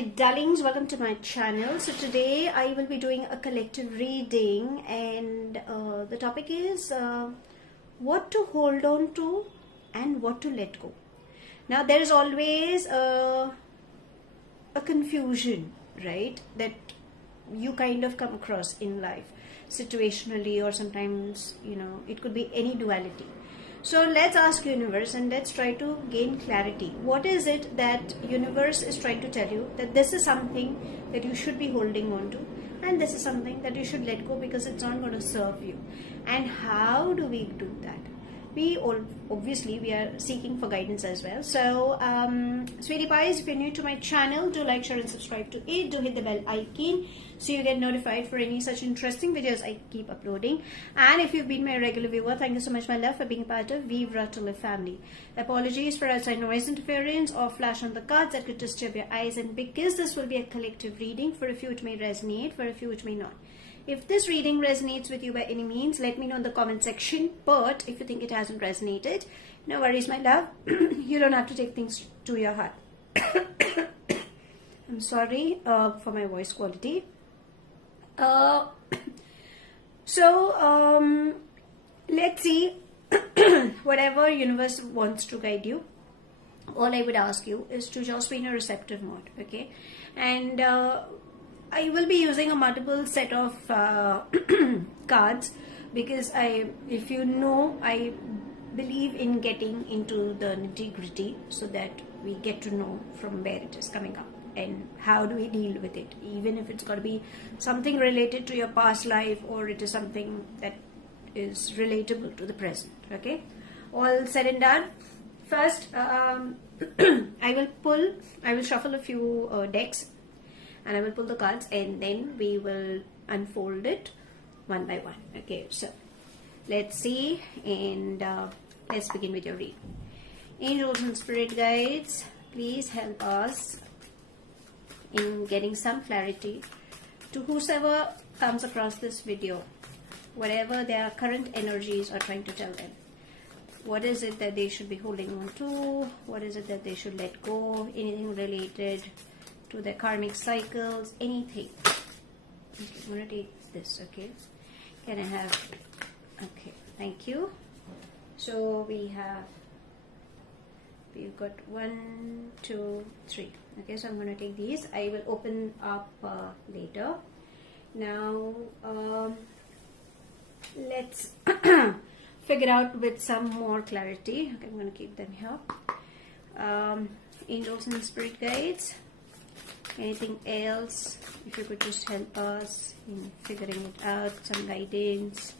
my darlings, welcome to my channel. So today I will be doing a collective reading, and the topic is what to hold on to and what to let go. Now there is always a confusion, right, that you kind of come across in life situationally, or sometimes it could be any duality. So let's ask universe and let's try to gain clarity. What is it that universe is trying to tell you, that this is something that you should be holding on to, and this is something that you should let go because it's not going to serve you? And how do we do that? We are seeking for guidance as well. So sweetie pies, if you're new to my channel, do like, share and subscribe to it. Do hit the bell icon so you get notified for any such interesting videos I keep uploading. And if you've been my regular viewer, thank you so much, my love, for being a part of Vibra to Live family. Apologies for outside noise interference or flash on the cards that could disturb your eyes, and because this will be a collective reading, for a few it may resonate, for a few it may not. If this reading resonates with you by any means, let me know in the comment section. But if you think it hasn't resonated, no worries, my love. You don't have to take things to your heart. I'm sorry for my voice quality. Let's see. Whatever universe wants to guide you, all I would ask you is to just be in a receptive mode, okay? And I will be using a multiple set of cards because I believe in getting into the nitty-gritty so that we get to know from where it is coming up and how do we deal with it, even if it's got to be something related to your past life or it is something that is relatable to the present, okay? All said and done. First, I will shuffle a few decks, and I will pull the cards, and then we will unfold it one by one. Okay, so let's see, and let's begin with your reading. Angels and spirit guides, please help us in getting some clarity to whosoever comes across this video, whatever their current energies are trying to tell them. What is it that they should be holding on to? What is it that they should let go? Anything related to their karmic cycles, anything. Okay, I'm going to take this, okay? Can I have, okay, thank you. So we've got 1, 2, 3. Okay, so I'm going to take these. I will open up later. Now, let's figure out with some more clarity. Okay, I'm going to keep them here. Angels and spirit guides. Anything else, if you could just help us in figuring it out, some guidance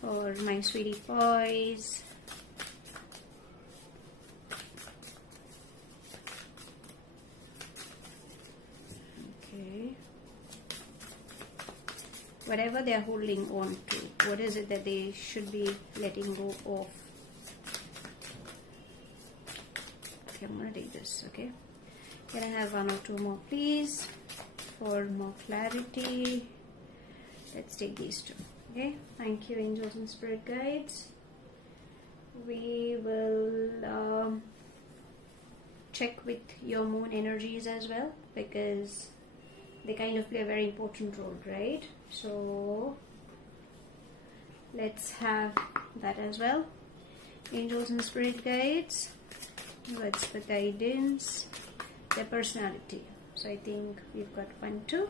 for my sweetie boys. Okay, whatever they're holding on to, what is it that they should be letting go of? Okay, I'm going to take this, okay? Can I have 1 or 2 more, please, for more clarity? Let's take these 2, okay? Thank you, angels and spirit guides. We will check with your moon energies as well, because they kind of play a very important role, right? So let's have that as well. Angels and spirit guides, what's the guidance? Their personality. So I think we've got 1, 2.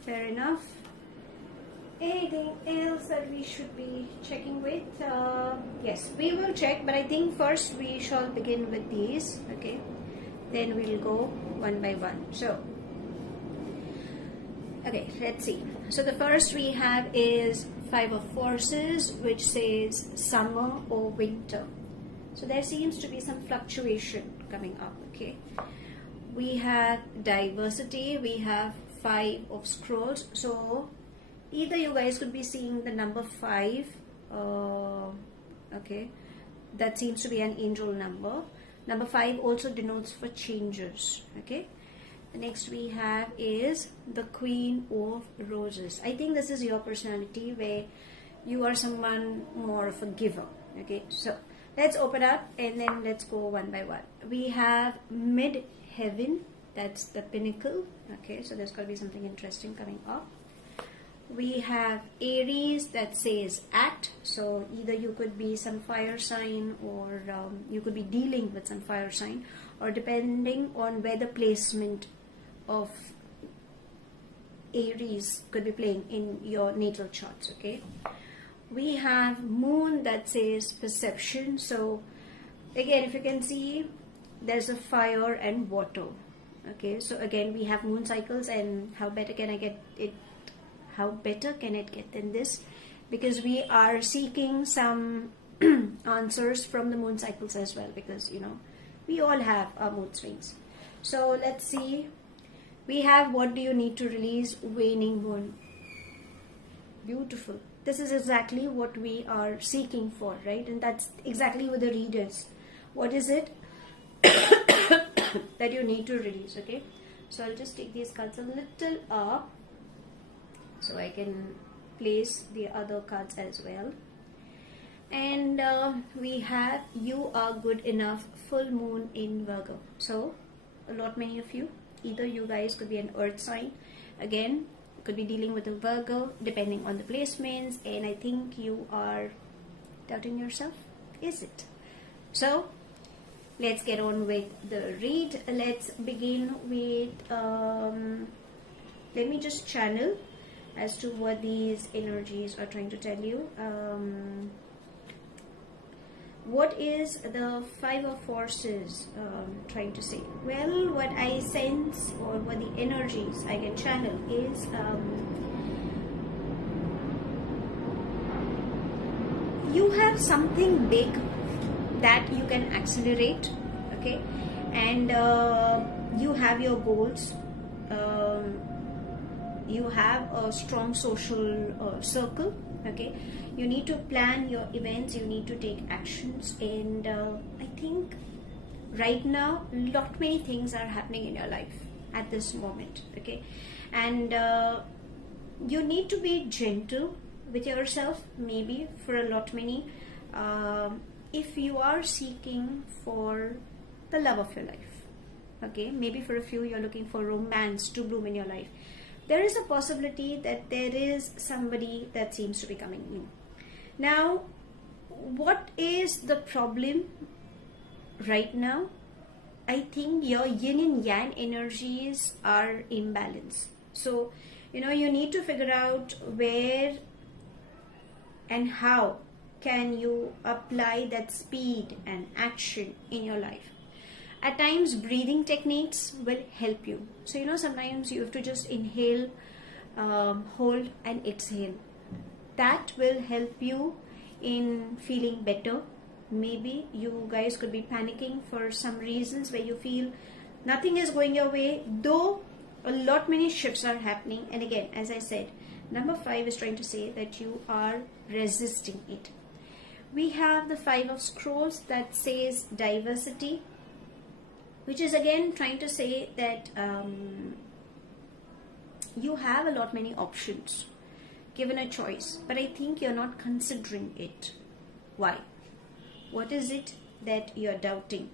Fair enough. Anything else that we should be checking with? Yes, we will check, but I think first we shall begin with these, okay? Then we'll go one by one. So, okay, let's see. So the first we have is 5 of Forces, which says summer or winter. So there seems to be some fluctuation coming up, okay? We have diversity, we have 5 of Scrolls. So either you guys could be seeing the number 5, okay? That seems to be an angel number. Number 5 also denotes for changes, okay? The next we have is the Queen of Roses. I think this is your personality, where you are someone more of a giver, okay? So let's open up and then let's go one by one. We have mid heaven, that's the pinnacle. Okay, so there's going to be something interesting coming up. We have Aries, that says at, so either you could be some fire sign, or you could be dealing with some fire sign, or depending on where the placement of Aries could be playing in your natal charts. Okay, we have moon, that says perception. So again, if you can see, there's a fire and water. Okay, so again we have moon cycles, and how better can it get than this, because we are seeking some answers from the moon cycles as well, because we all have our mood swings. So let's see, we have what do you need to release, waning moon. Beautiful. This is exactly what we are seeking for, right? And that's exactly what the readers, what is it that you need to release. Okay, so I'll just take these cards a little up so I can place the other cards as well. And we have you are good enough, full moon in Virgo. So a lot many of you, either you guys could be an earth sign, again could be dealing with a Virgo, depending on the placements, and I think you are doubting yourself. Is it? So let's get on with the read. Let's begin with let me just channel as to what these energies are trying to tell you. What is the Five of Forces trying to say? Well, what I sense, or what the energies I can channel is you have something big that you can accelerate. Okay, and you have your goals. You have a strong social circle. Okay, you need to plan your events, you need to take actions, and I think right now lot many things are happening in your life at this moment. Okay, and you need to be gentle with yourself, maybe for a lot many, if you are seeking for the love of your life. Okay, maybe for a few you're looking for romance to bloom in your life. There is a possibility that there is somebody that seems to be coming in. Now, what is the problem right now? I think your yin and yang energies are imbalanced. So, you need to figure out where and how can you apply that speed and action in your life. At times, breathing techniques will help you. So, sometimes you have to just inhale, hold and exhale. That will help you in feeling better. Maybe you guys could be panicking for some reasons where you feel nothing is going your way, though a lot many shifts are happening. And again, as I said, number 5 is trying to say that you are resisting it. We have the 5 of Scrolls, that says diversity, which is again trying to say that you have a lot many options given a choice, but I think you're not considering it. Why? What is it that you're doubting?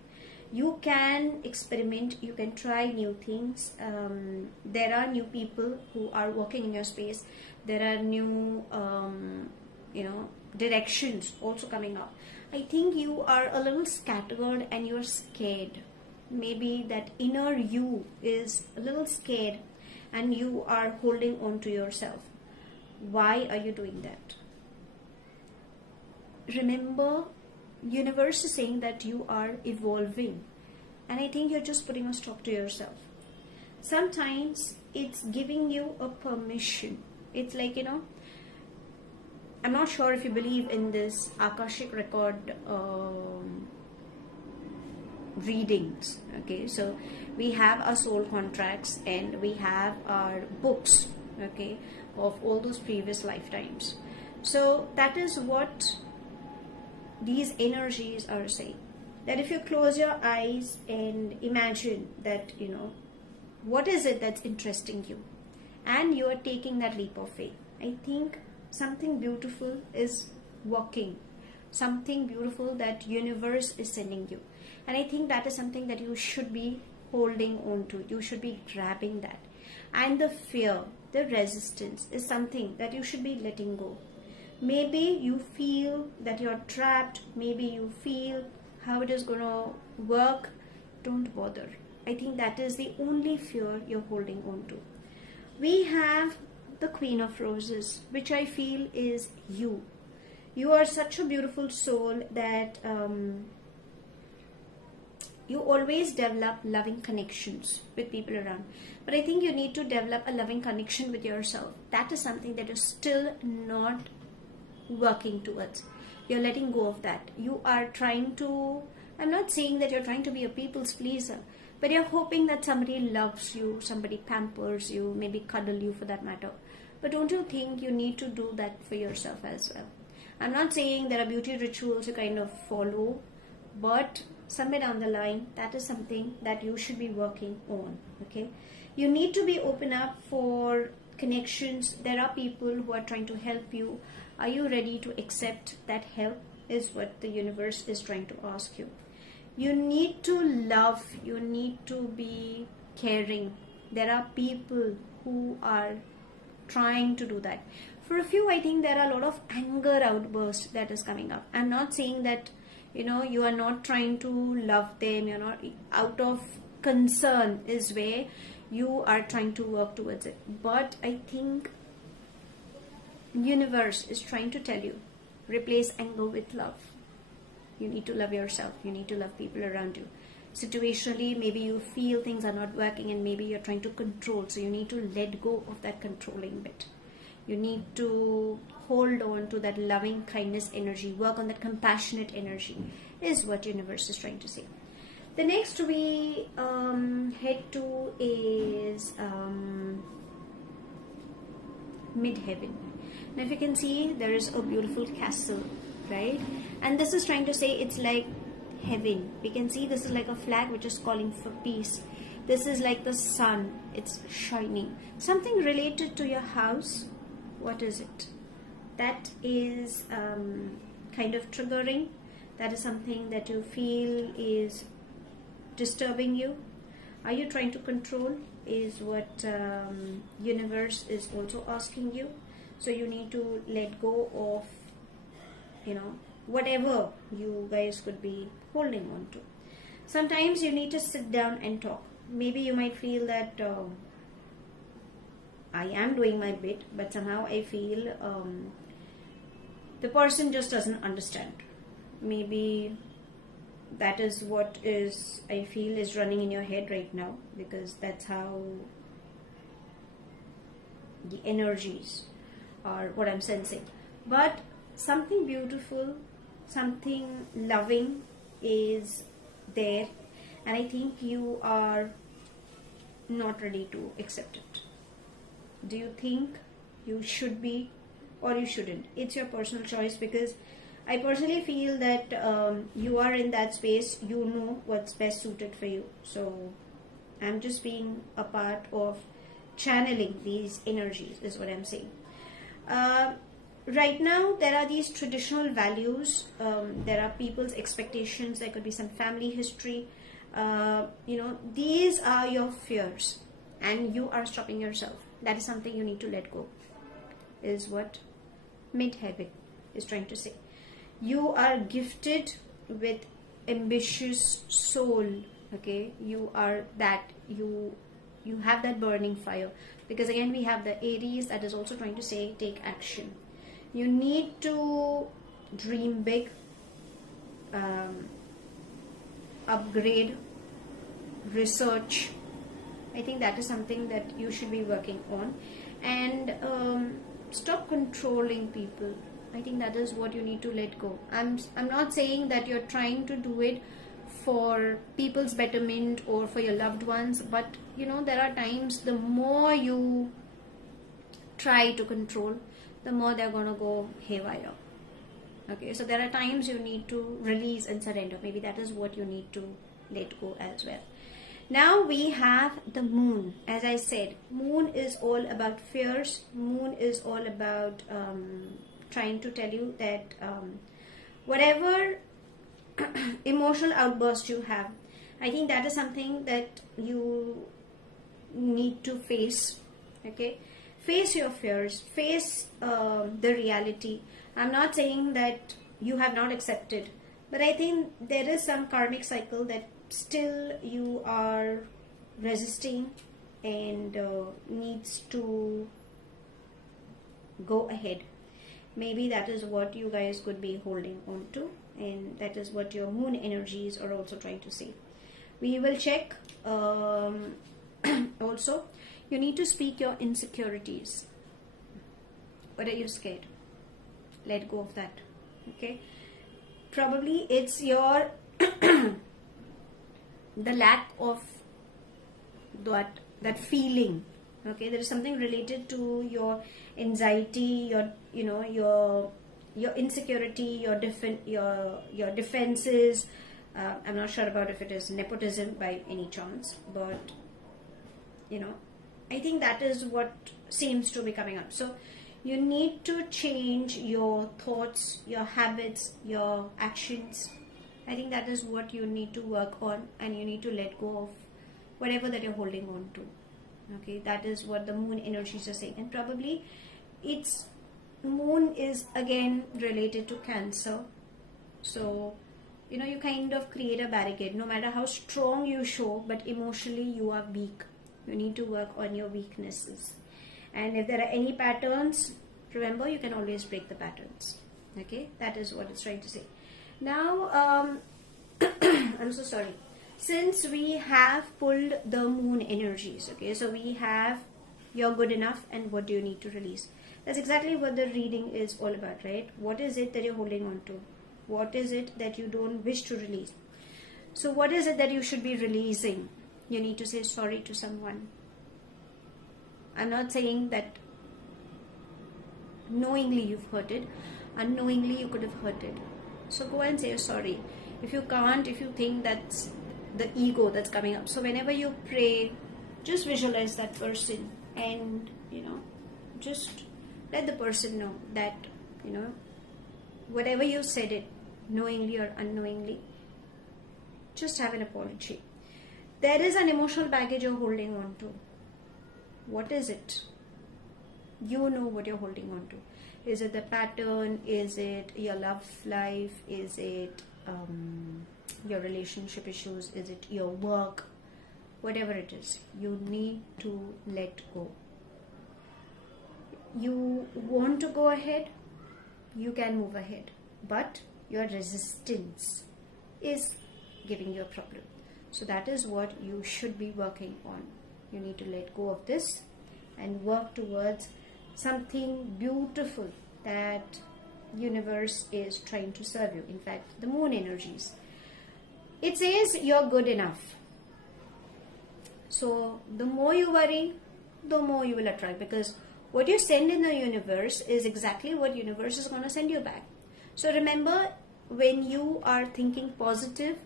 You can experiment, you can try new things. There are new people who are walking in your space. There are new directions also coming up. I think you are a little scattered and you're scared. Maybe that inner you is a little scared and you are holding on to yourself. Why are you doing that? Remember, universe is saying that you are evolving, and I think you're just putting a stop to yourself. Sometimes it's giving you a permission. It's like, I'm not sure if you believe in this Akashic record readings. Okay, so we have our soul contracts and we have our books, okay, of all those previous lifetimes. So that is what these energies are saying, that if you close your eyes and imagine that, what is it that's interesting you, and you are taking that leap of faith, I think something beautiful is walking. something beautiful that universe is sending you. And I think that is something that you should be holding on to. You should be grabbing that. And the fear, the resistance is something that you should be letting go. Maybe you feel that you're trapped. Maybe you feel how it is going to work. Don't bother. I think that is the only fear you're holding on to. We have the Queen of Roses, which I feel is you. You are such a beautiful soul that you always develop loving connections with people around. But I think you need to develop a loving connection with yourself. That is something that you're still not working towards. You're letting go of that. You are trying to, I'm not saying that you're trying to be a people's pleaser, but you're hoping that somebody loves you, somebody pampers you, maybe cuddle you for that matter. But don't you think you need to do that for yourself as well? I'm not saying there are beauty rituals you kind of follow, but somewhere down the line, that is something that you should be working on. Okay, you need to be open up for connections. There are people who are trying to help you. Are you ready to accept that help? Is what the universe is trying to ask you. You need to love. You need to be caring. There are people who are trying to do that. For a few, I think there are a lot of anger outbursts that is coming up. I'm not saying that you are not trying to love them. You're not, out of concern is where you are trying to work towards it. But I think universe is trying to tell you, replace anger with love. You need to love yourself. You need to love people around you. Situationally, maybe you feel things are not working and maybe you're trying to control. So you need to let go of that controlling bit. You need to hold on to that loving kindness energy. Work on that compassionate energy is what universe is trying to say. The next we head to is midheaven. Now if you can see, there is a beautiful castle, right? And this is trying to say it's like heaven. We can see this is like a flag which is calling for peace. This is like the sun. It's shining. Something related to your house. What is it? That is kind of triggering. That is something that you feel is disturbing you. Are you trying to control? Is what universe is also asking you. So you need to let go of whatever you guys could be holding on to. Sometimes you need to sit down and talk. Maybe you might feel that I am doing my bit, but somehow I feel the person just doesn't understand. Maybe that is what is, I feel, is running in your head right now, because that's how the energies are what I'm sensing. But something beautiful, something loving is there, and I think you are not ready to accept it. Do you think you should be or you shouldn't? It's your personal choice, because I personally feel that you are in that space. You know what's best suited for you. So I'm just being a part of channeling these energies is what I'm saying. Right now there are these traditional values. There are people's expectations. There could be some family history. These are your fears and you are stopping yourself. That is something you need to let go, is what midheaven is trying to say. You are gifted with ambitious soul. Okay, you are that, you have that burning fire, because again we have the Aries that is also trying to say take action. You need to dream big, upgrade, research. I think that is something that you should be working on, and stop controlling people. I think that is what you need to let go. I'm not saying that you're trying to do it for people's betterment or for your loved ones, but there are times the more you try to control, the more they're gonna go haywire. Okay, so there are times you need to release and surrender. Maybe that is what you need to let go as well. Now we have the moon. As I said, moon is all about fears. Moon is all about trying to tell you that whatever emotional outburst you have, I think that is something that you need to face. Okay, face your fears, face the reality. I'm not saying that you have not accepted, but I think there is some karmic cycle that still you are resisting and needs to go ahead. Maybe that is what you guys could be holding on to, and that is what your moon energies are also trying to say. We will check. Also, you need to speak your insecurities. What are you scared? Let go of that. Okay, probably it's your the lack of that feeling. Okay, there is something related to your anxiety, your insecurity, your defenses. I'm not sure about if it is nepotism by any chance, but I think that is what seems to be coming up. So you need to change your thoughts, your habits, your actions. I think that is what you need to work on, and you need to let go of whatever that you're holding on to. Okay, that is what the moon energies are saying. And probably its moon is again related to Cancer. So you kind of create a barricade. No matter how strong you show, but emotionally you are weak. You need to work on your weaknesses. And if there are any patterns, remember, you can always break the patterns. Okay, that is what it's trying to say. Now, I'm so sorry. Since we have pulled the moon energies, okay, so we have you're good enough and what do you need to release. That's exactly what the reading is all about, right? What is it that you're holding on to? What is it that you don't wish to release? So what is it that you should be releasing? You need to say sorry to someone. I'm not saying that knowingly you've hurt it. Unknowingly you could have hurt it. So go and say sorry. If you can't, if you think that's the ego that's coming up. So whenever you pray, just visualize that person and, just let the person know that, whatever you said it, knowingly or unknowingly, just have an apology. There is an emotional baggage you're holding on to. What is it? You know what you're holding on to. Is it the pattern? Is it your love life? Is it your relationship issues? Is it your work? Whatever it is, you need to let go. You want to go ahead, you can move ahead, but your resistance is giving you a problem. So that is what you should be working on. You need to let go of this and work towards something beautiful that universe is trying to serve you. In fact, the moon energies, it says you're good enough. So the more you worry, the more you will attract, because what you send in the universe is exactly what universe is going to send you back. So remember, when you are thinking positive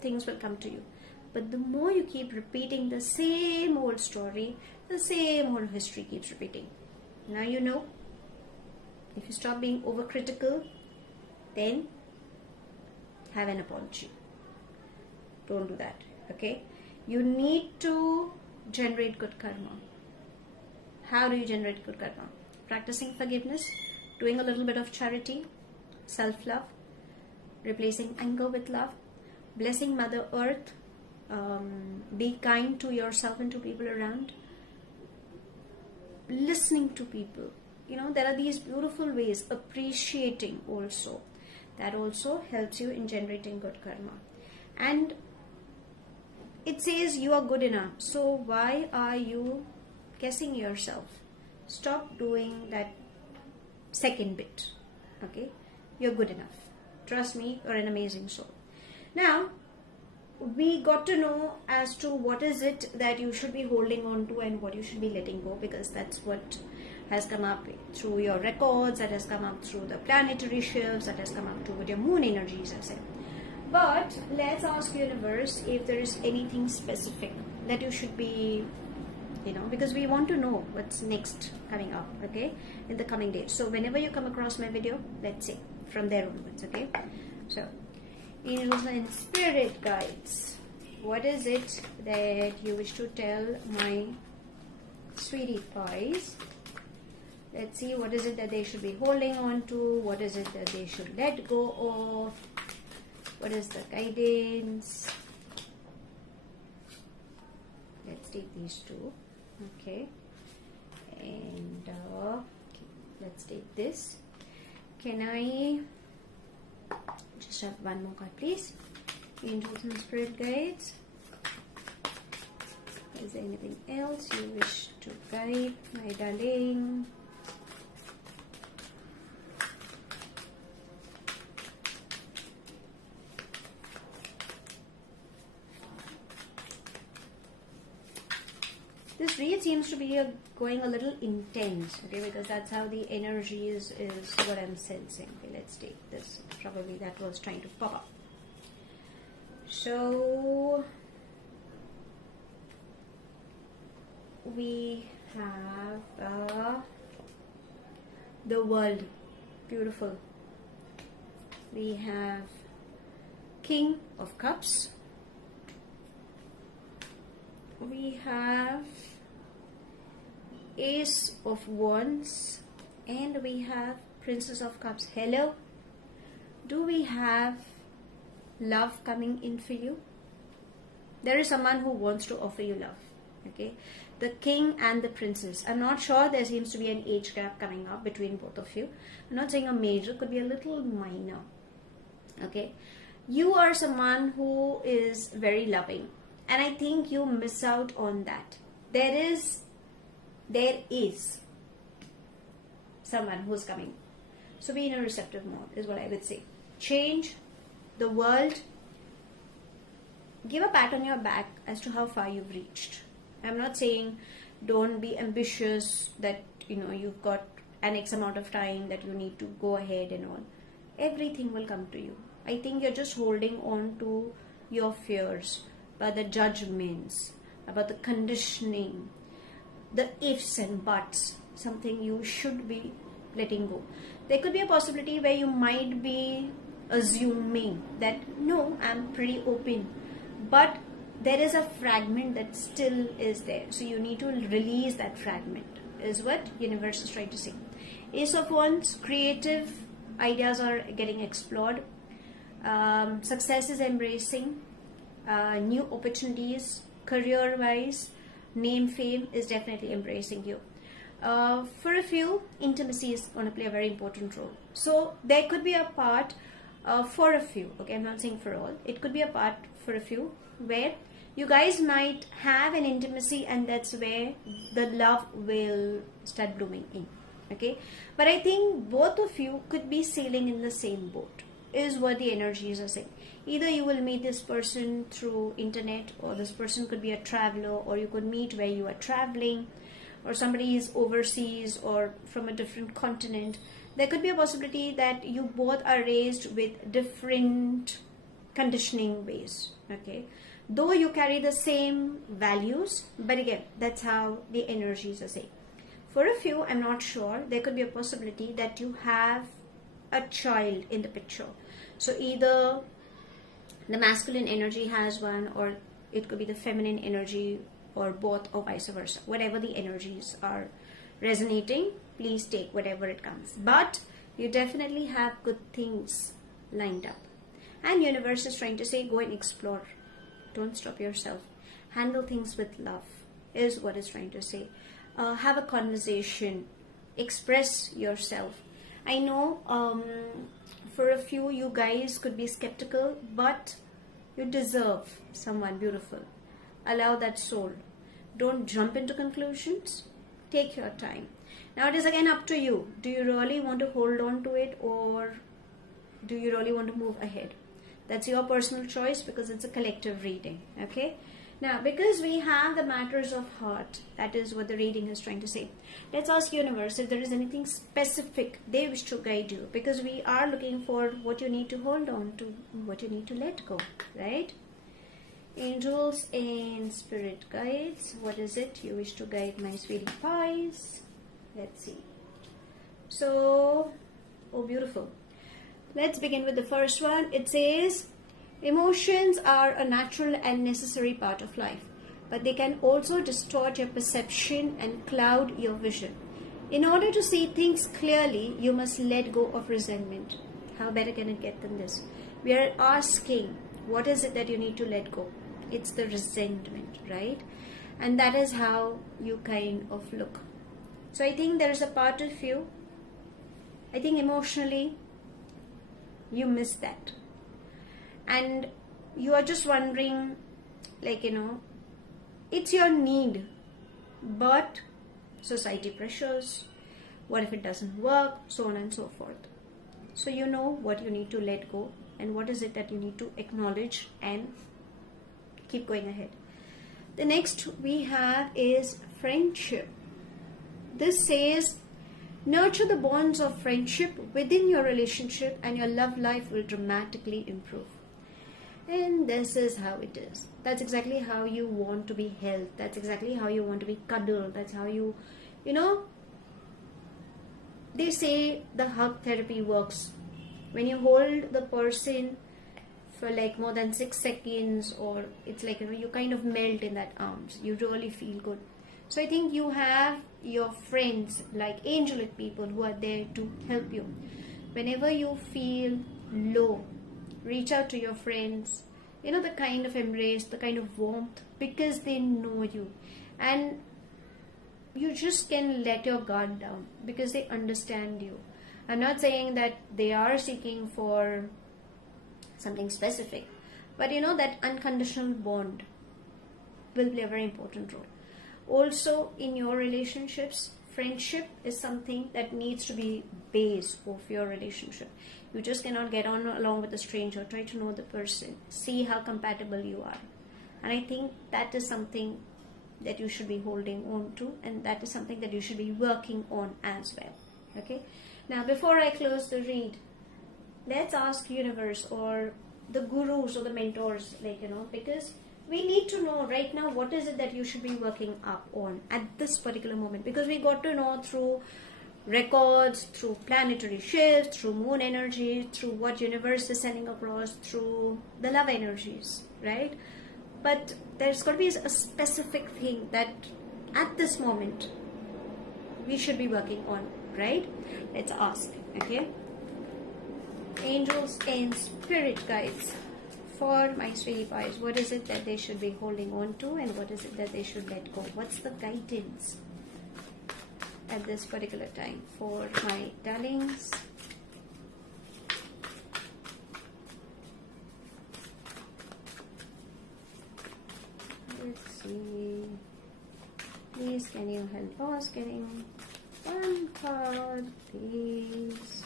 things will come to you. But the more you keep repeating the same old story, the same old history keeps repeating. Now you know. If you stop being overcritical, then have an apology. Don't do that. Okay? You need to generate good karma. How do you generate good karma? Practicing forgiveness, doing a little bit of charity, self-love, replacing anger with love, blessing Mother Earth, be kind to yourself and to people around, listening to people. There are these beautiful ways, appreciating also. That also helps you in generating good karma. And it says you are good enough. So why are you guessing yourself? Stop doing that second bit. Okay? You're good enough. Trust me, you're an amazing soul. Now, we got to know as to what is it that you should be holding on to and what you should be letting go, because that's what has come up through your records, that has come up through the planetary shifts, that has come up to what your moon energies have said. But let's ask universe if there is anything specific that you should be you know, because we want to know what's next coming up, okay, in the coming days. So whenever you come across my video, let's say from there onwards, okay. So angels and spirit guides, what is it that you wish to tell my sweetie pies? Let's see, what is it that they should be holding on to? What is it that they should let go of? What is the guidance? Let's take these two, okay, and let's take this. Can I just have one more card, please? Angels and spirit guides. Is there anything else you wish to guide, my darling? This read seems to be going a little intense, okay, because that's how the energy is what I'm sensing. Okay, let's take this. Probably that was trying to pop up. So we have the world, beautiful. We have King of Cups. We have Ace of Wands, and we have Princess of Cups. Hello, do we have love coming in for you? There is someone who wants to offer you love, okay, the King and the Princess. I'm not sure, there seems to be an age gap coming up between both of you. I'm not saying a major, could be a little minor, okay. You are someone who is very loving, and I think you miss out on that. There is someone who's coming. So be in a receptive mode is what I would say. Change the world. Give a pat on your back as to how far you've reached. I'm not saying don't be ambitious that, you know, you've got an X amount of time that you need to go ahead and all. Everything will come to you. I think you're just holding on to your fears, about the judgments, about the conditioning, the ifs and buts, something you should be letting go. There could be a possibility where you might be assuming that no, I'm pretty open, but there is a fragment that still is there, so you need to release that fragment, is what universe is trying to say. Ace of Wands, creative ideas are getting explored, success is embracing, new opportunities, career wise, name, fame is definitely embracing you. For a few, intimacy is going to play a very important role. So there could be a part for a few, okay, I'm not saying for all, it could be a part for a few where you guys might have an intimacy, and that's where the love will start blooming in, okay. But I think both of you could be sailing in the same boat, is what the energies are saying. Either you will meet this person through internet, or this person could be a traveler, or you could meet where you are traveling, or somebody is overseas or from a different continent. There could be a possibility that you both are raised with different conditioning ways, okay, though you carry the same values, but again, that's how the energies are saying. For a few, I'm not sure, there could be a possibility that you have a child in the picture. So either the masculine energy has one, or it could be the feminine energy, or both, or vice versa. Whatever the energies are resonating, please take whatever it comes. But you definitely have good things lined up. And universe is trying to say, go and explore. Don't stop yourself. Handle things with love, is what it's trying to say. Have a conversation. Express yourself. I know for a few, you guys could be skeptical, but you deserve someone beautiful. Allow that soul. Don't jump into conclusions. Take your time. Now it is again up to you. Do you really want to hold on to it, or do you really want to move ahead? That's your personal choice, because it's a collective reading, okay? Now, because we have the matters of heart, that is what the reading is trying to say. Let's ask universe if there is anything specific they wish to guide you, because we are looking for what you need to hold on to, what you need to let go, right? Angels and spirit guides, what is it you wish to guide my sweetie pies? Let's see. So, oh beautiful. Let's begin with the first one. It says, emotions are a natural and necessary part of life, but they can also distort your perception and cloud your vision. In order to see things clearly, you must let go of resentment. How better can it get than this? We are asking, what is it that you need to let go? It's the resentment, right? And that is how you kind of look. So I think there is a part of you, I think emotionally, you miss that. And you are just wondering, like, it's your need, but society pressures, what if it doesn't work, so on and so forth. So you know what you need to let go and what is it that you need to acknowledge and keep going ahead. The next we have is friendship. This says, nurture the bonds of friendship within your relationship and your love life will dramatically improve. And this is how it is. That's exactly how you want to be held. That's exactly how you want to be cuddled. That's how you they say the hug therapy works. When you hold the person for like more than 6 seconds, or it's like, you kind of melt in that arms. You really feel good. So I think you have your friends, like angelic people who are there to help you. Whenever you feel low, reach out to your friends. The kind of embrace, the kind of warmth, because they know you. And you just can let your guard down because they understand you. I'm not saying that they are seeking for something specific, but that unconditional bond will play a very important role. Also, in your relationships, friendship is something that needs to be base of your relationship. You just cannot get on along with a stranger. Try to know the person, see how compatible you are. And I think that is something that you should be holding on to, and that is something that you should be working on as well. Okay, now before I close the read, let's ask universe or the gurus or the mentors, because we need to know right now what is it that you should be working up on at this particular moment, because we got to know through records, through planetary shifts, through moon energy, through what universe is sending across, through the love energies, right? But there's got to be a specific thing that at this moment we should be working on, right? Let's ask. Okay, angels and spirit guides for my sweetie pies, what is it that they should be holding on to and what is it that they should let go? What's the guidance at this particular time for my darlings? Let's see. Please, can you help us getting one card, please?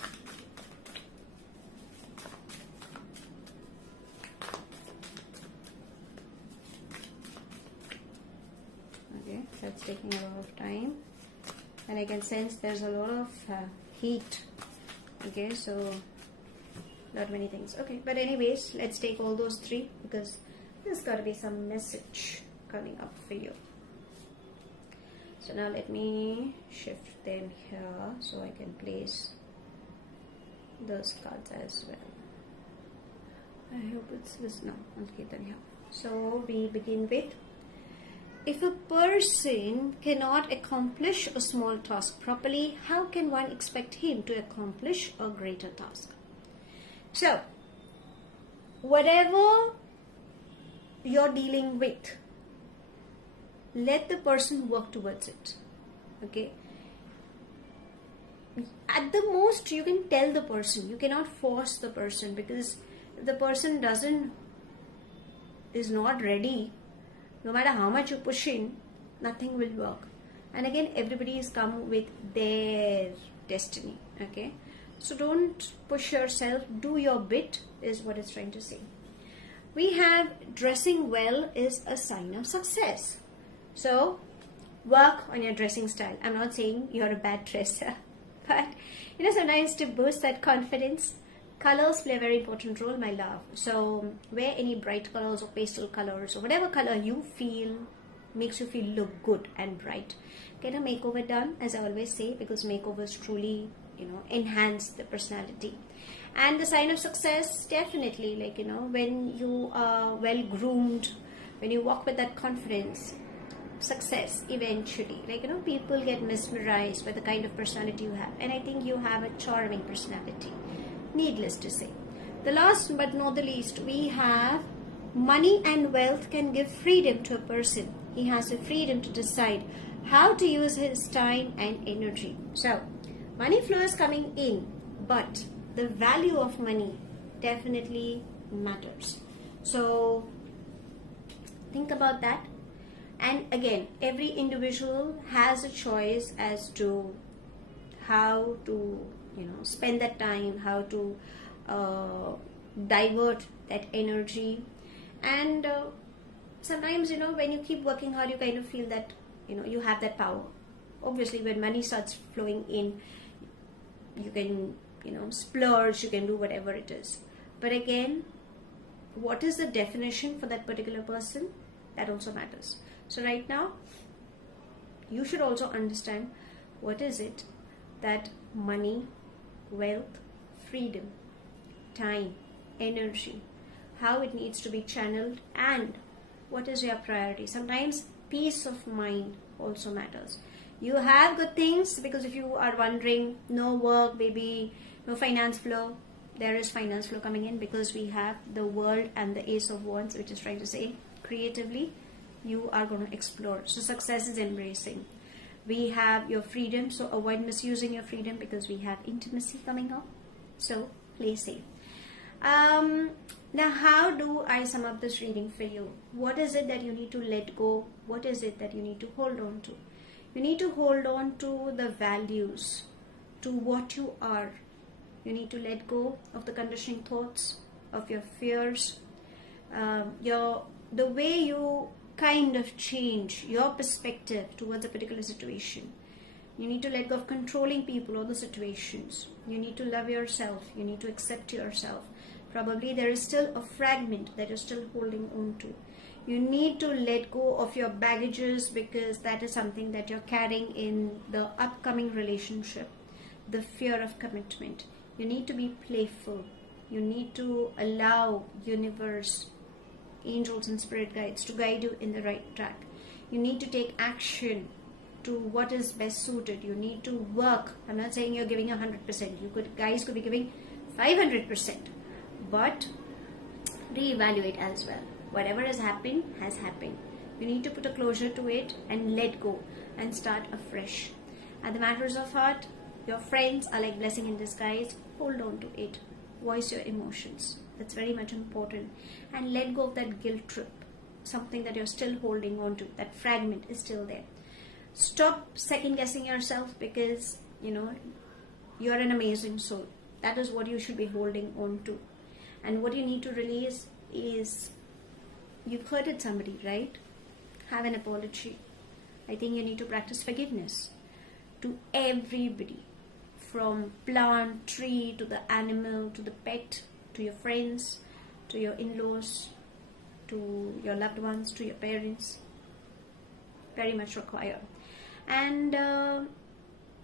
Okay, that's taking a lot of time, and I can sense there's a lot of heat. Okay, so not many things. Okay, but anyways, let's take all those three because there's got to be some message coming up for you. So now let me shift them here so I can place those cards as well. I hope it's this. No, I'll keep them here. So we begin with, if a person cannot accomplish a small task properly, how can one expect him to accomplish a greater task? So, whatever you're dealing with, let the person work towards it. Okay? At the most, you can tell the person. You cannot force the person, because if the person is not ready, no matter how much you push in, nothing will work. And again, everybody is come with their destiny. Okay? So don't push yourself. Do your bit is what it's trying to say. We have dressing well is a sign of success. So work on your dressing style. I'm not saying you're a bad dresser, but sometimes to boost that confidence, colors play a very important role, my love. So wear any bright colors or pastel colors or whatever color you feel makes you feel look good and bright. Get a makeover done, as I always say, because makeovers truly, enhance the personality. And the sign of success, definitely, when you are well groomed, when you walk with that confidence, success eventually, people get mesmerized by the kind of personality you have. And I think you have a charming personality, needless to say. The last but not the least, we have money and wealth can give freedom to a person. He has the freedom to decide how to use his time and energy. So money flow is coming in, but the value of money definitely matters. So think about that. And again, every individual has a choice as to how to spend that time, how to divert that energy. And sometimes when you keep working hard, you kind of feel that you have that power. Obviously, when money starts flowing in, you can splurge, you can do whatever it is. But again, what is the definition for that particular person? That also matters. So right now, you should also understand what is it that money, wealth, freedom, time, energy, how it needs to be channeled, and what is your priority. Sometimes peace of mind also matters. You have good things, because if you are wondering, no work, maybe no finance flow, there is finance flow coming in, because we have the world and the ace of wands, which is trying to say creatively you are going to explore. So success is embracing. We have your freedom, so avoid misusing your freedom, because we have intimacy coming up. So play safe. Now, how do I sum up this reading for you? What is it that you need to let go? What is it that you need to hold on to? You need to hold on to the values, to what you are. You need to let go of the conditioning thoughts, of your fears, the way you kind of change your perspective towards a particular situation. You need to let go of controlling people or the situations. You need to love yourself. You need to accept yourself. Probably there is still a fragment that you're still holding on to. You need to let go of your baggages, because that is something that you're carrying in the upcoming relationship. The fear of commitment. You need to be playful. You need to allow universe, angels and spirit guides to guide you in the right track. You need to take action to what is best suited. You need to work. I'm not saying you're giving 100%. Guys could be giving 500%. But reevaluate as well. Whatever has happened has happened. You need to put a closure to it and let go and start afresh. And the matters of heart, your friends are like blessing in disguise. Hold on to it. Voice your emotions. That's very much important. And let go of that guilt trip. Something that you're still holding on to. That fragment is still there. Stop second guessing yourself, because you're an amazing soul. That is what you should be holding on to. And what you need to release is, you've hurted somebody, right? Have an apology. I think you need to practice forgiveness to everybody, from plant, tree, to the animal, to the pet, to your friends, to your in-laws, to your loved ones, to your parents. Very much required. And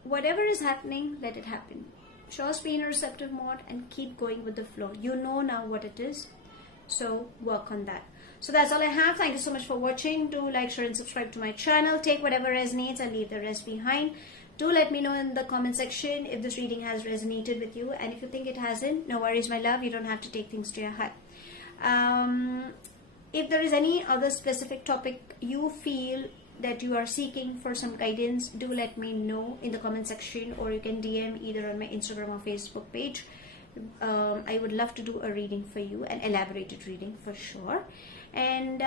whatever is happening, let it happen. Just be in a receptive mode and keep going with the flow. You know now what it is, so work on that. So that's all I have. Thank you so much for watching. Do like, share and subscribe to my channel. Take whatever resonates and leave the rest behind. Do let me know in the comment section if this reading has resonated with you, and if you think it hasn't, no worries, my love. You don't have to take things to your heart. If there is any other specific topic you feel that you are seeking for some guidance, do let me know in the comment section, or you can DM either on my Instagram or Facebook page. I would love to do a reading for you, an elaborated reading for sure. And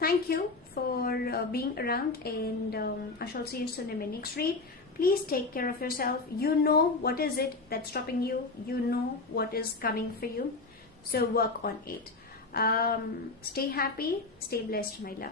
thank you for being around, and I shall see you soon in my next read. Please take care of yourself. You know what is it that's stopping you. You know what is coming for you. So work on it. Stay happy, stay blessed, my love.